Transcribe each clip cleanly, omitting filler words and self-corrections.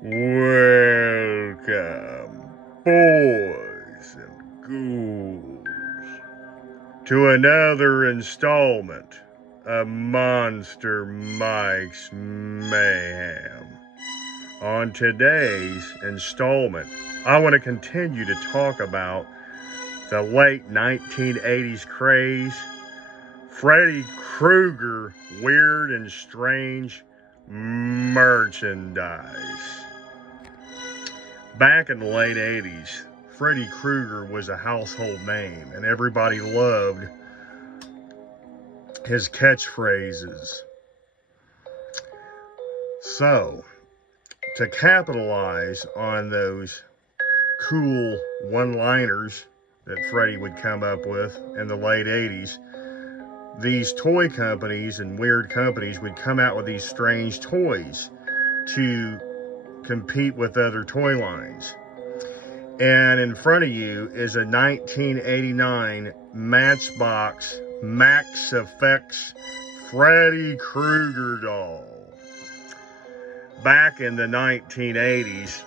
Welcome, boys and ghouls, to another installment of Monster Mike's Mayhem. On today's installment, I want to continue to talk about the late 1980s craze, Freddy Krueger weird and strange merchandise. Back in the late 80s, Freddy Krueger was a household name, and everybody loved his catchphrases. So, to capitalize on those cool one-liners that Freddy would come up with in the late 80s, these toy companies and weird companies would come out with these strange toys to compete with other toy lines. And in front of you is a 1989 Matchbox Maxx Fx Freddy Krueger doll. Back in the 1980s,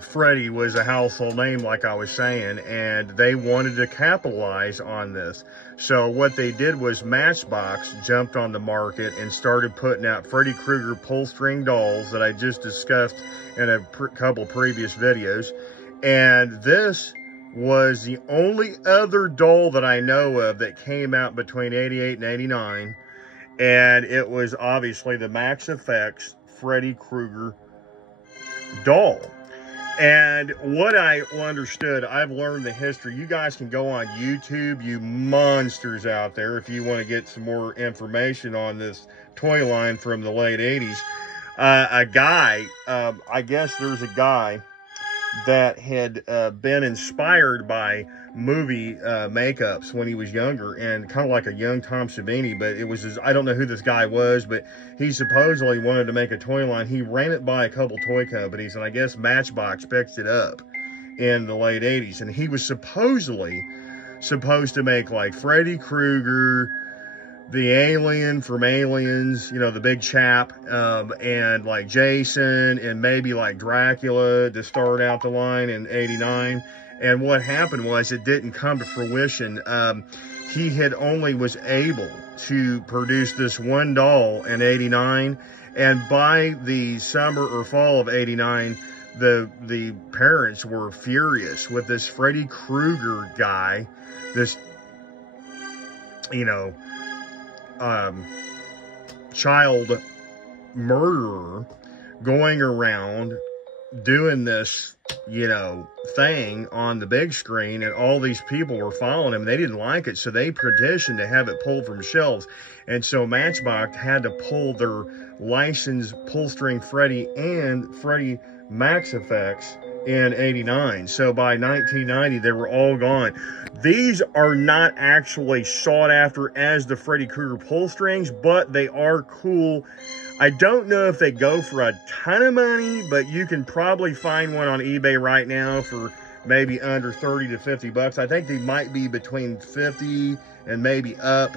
Freddy was a household name, like I was saying, and they wanted to capitalize on this. So what they did was Matchbox jumped on the market and started putting out Freddy Krueger pull-string dolls that I just discussed in a couple previous videos. And this was the only other doll that I know of that came out between 88 and 89. And it was obviously the Maxx Fx Freddy Krueger doll. And what I understood, I've learned the history. You guys can go on YouTube, you monsters out there, if you want to get some more information on this toy line from the late 80s. A guy, I guess there's a guy that had been inspired by movie makeups when he was younger, and kind of like a young Tom Savini, but it was his, I don't know who this guy was, but he supposedly wanted to make a toy line. He ran it by a couple toy companies, and I guess Matchbox picked it up in the late 80s, and he was supposedly supposed to make like Freddy Krueger, the alien from Aliens, you know, the big chap, and like Jason, and maybe like Dracula to start out the line in 89. And what happened was it didn't come to fruition. He had only was able to produce this one doll in 89. And by the summer or fall of 89, the parents were furious with this Freddy Krueger guy, this, you know, child murderer going around doing this, you know, thing on the big screen, and all these people were following him. They didn't like it, so they petitioned to have it pulled from shelves. And so Matchbox had to pull their licensed pull-string Freddy and Freddy Maxx Fx in 89. So by 1990, they were all gone. These are not actually sought after as the Freddy Krueger pull strings, but they are cool. I don't know if they go for a ton of money, but you can probably find one on eBay right now for maybe under 30 to 50 bucks. I think they might be between 50 and maybe up,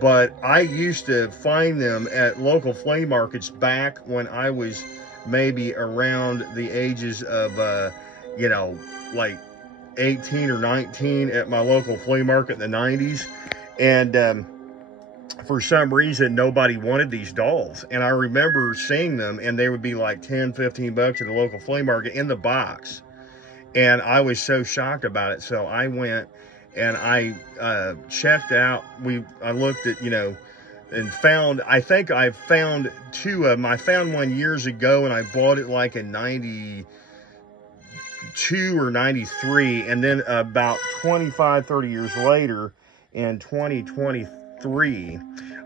but I used to find them at local flea markets back when I was maybe around the ages of, you know, like 18 or 19 at my local flea market in the 90s. And for some reason, nobody wanted these dolls. And I remember seeing them, and they would be like 10, 15 bucks at the local flea market in the box. And I was so shocked about it. So I went and I checked out. I looked at, you know, and found, I think I found two of them. I found one years ago, and I bought it like in 92 or 93. And then about 25, 30 years later, in 2023,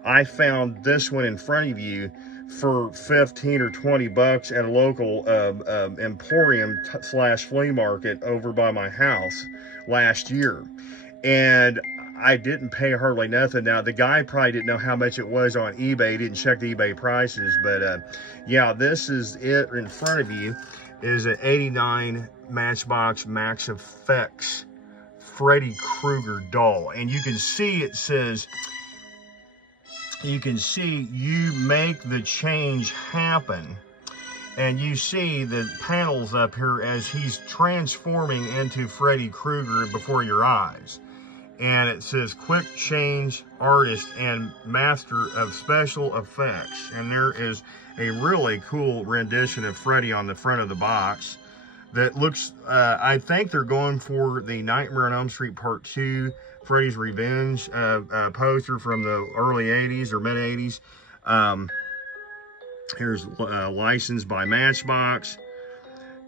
I found this one in front of you for 15 or 20 bucks at a local emporium slash flea market over by my house last year. And I didn't pay hardly nothing. Now, the guy probably didn't know how much it was on eBay. He didn't check the eBay prices. But, yeah, this is it in front of you. Is an 89 Matchbox Maxx Fx Freddy Krueger doll. And you can see it says, you can see you make the change happen. And you see the panels up here as he's transforming into Freddy Krueger before your eyes. And it says quick change artist and master of special effects. And there is a really cool rendition of Freddy on the front of the box that looks, I think they're going for the Nightmare on Elm Street Part 2, Freddy's Revenge poster from the early 80s or mid 80s. Here's licensed by Matchbox.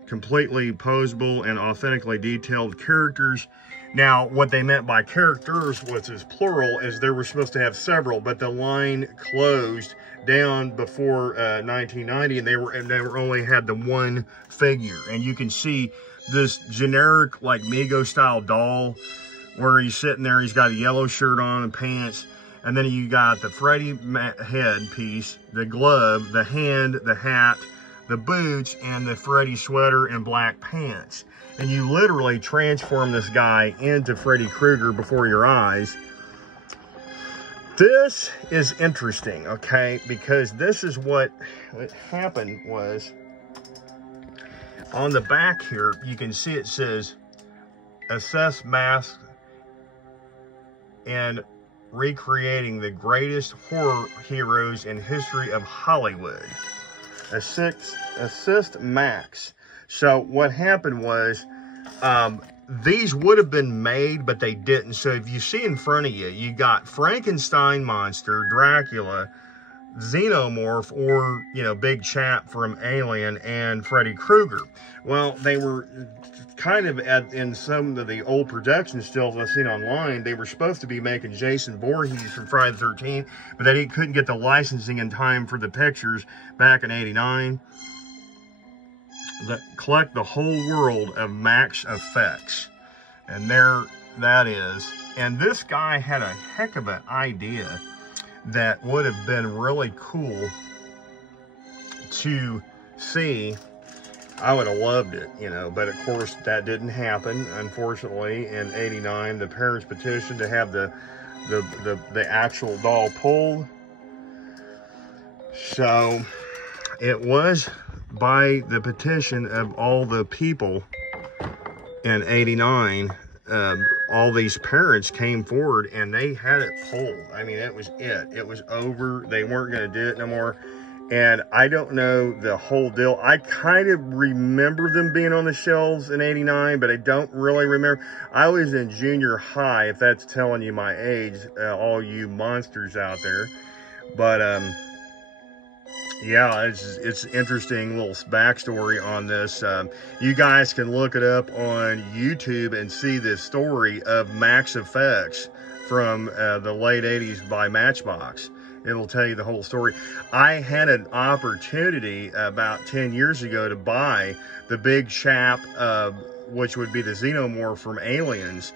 Completely posable and authentically detailed characters. Now, what they meant by characters, which is plural, is they were supposed to have several, but the line closed down before 1990, and they were only had the one figure. And you can see this generic, like Mego style doll, where he's sitting there. He's got a yellow shirt on and pants, and then you got the Freddy head piece, the glove, the hand, the hat, the boots, and the Freddy sweater and black pants. And you literally transform this guy into Freddy Krueger before your eyes. This is interesting, okay? Because this is what happened was, on the back here, you can see it says, assess masks and recreating the greatest horror heroes in history of Hollywood. Assist Max. So what happened was, these would have been made, but they didn't. So if you see in front of you, you got Frankenstein monster, Dracula, Xenomorph, or, you know, Big Chap from Alien, and Freddy Krueger. Well, they were kind of in some of the old production stills I've seen online, they were supposed to be making Jason Voorhees from Friday the 13th, but they couldn't get the licensing in time for the pictures back in '89. That collect the whole world of Max Effects. And there that is. And this guy had a heck of an idea that would have been really cool to see. I would have loved it, you know, but of course that didn't happen. Unfortunately, in '89, the parents petitioned to have the actual doll pulled. So it was by the petition of all the people in '89, all these parents came forward and they had it pulled. I mean, it was it. It was over. They weren't going to do it no more. And I don't know the whole deal. I kind of remember them being on the shelves in '89, but I don't really remember. I was in junior high, if that's telling you my age, all you monsters out there. But, yeah, it's interesting little backstory on this. You guys can look it up on YouTube and see the story of Max Effects from the late 80s by Matchbox. It'll tell you the whole story. I had an opportunity about 10 years ago to buy the Big Chap, which would be the Xenomorph from Aliens.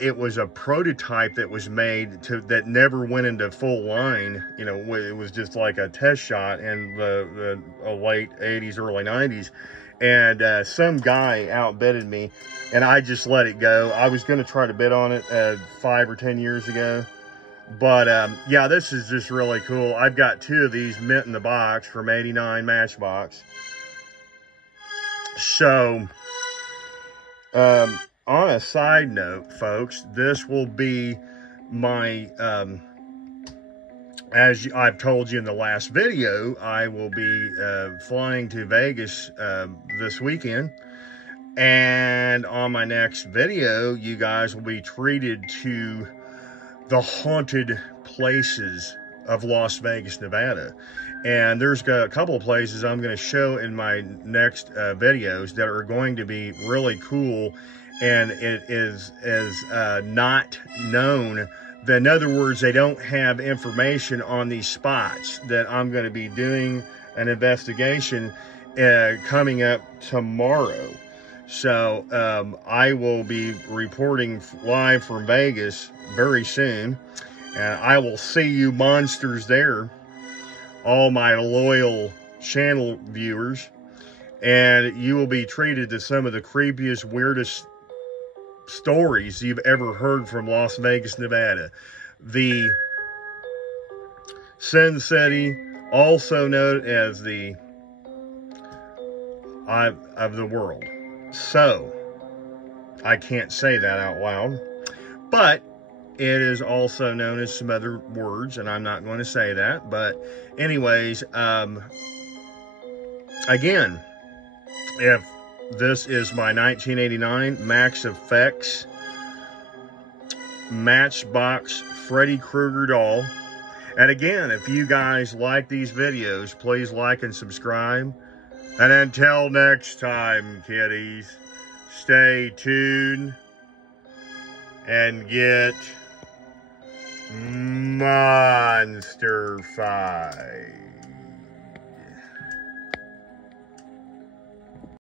It was a prototype that was made that never went into full line. You know, it was just like a test shot in the late 80s, early 90s. And some guy outbidded me, and I just let it go. I was going to try to bid on it 5 or 10 years ago. But, yeah, this is just really cool. I've got 2 of these mint in the box from '89 Matchbox. So, on a side note, folks, this will be my, as I've told you in the last video, I will be flying to Vegas this weekend. And on my next video, you guys will be treated to the haunted places of Las Vegas, Nevada. And there's a couple of places I'm going to show in my next videos that are going to be really cool, and it is not known. In other words, they don't have information on these spots that I'm going to be doing an investigation coming up tomorrow. So I will be reporting live from Vegas very soon, and I will see you monsters there, all my loyal channel viewers, and you will be treated to some of the creepiest, weirdest stories you've ever heard from Las Vegas, Nevada. The Sin City, also known as the of the world. So, I can't say that out loud. But it is also known as some other words, and I'm not going to say that. But anyways, again, if this is my 1989 Maxx Fx Matchbox Freddy Krueger doll. And again, if you guys like these videos, please like and subscribe. And until next time, kiddies, stay tuned and get monster-fied.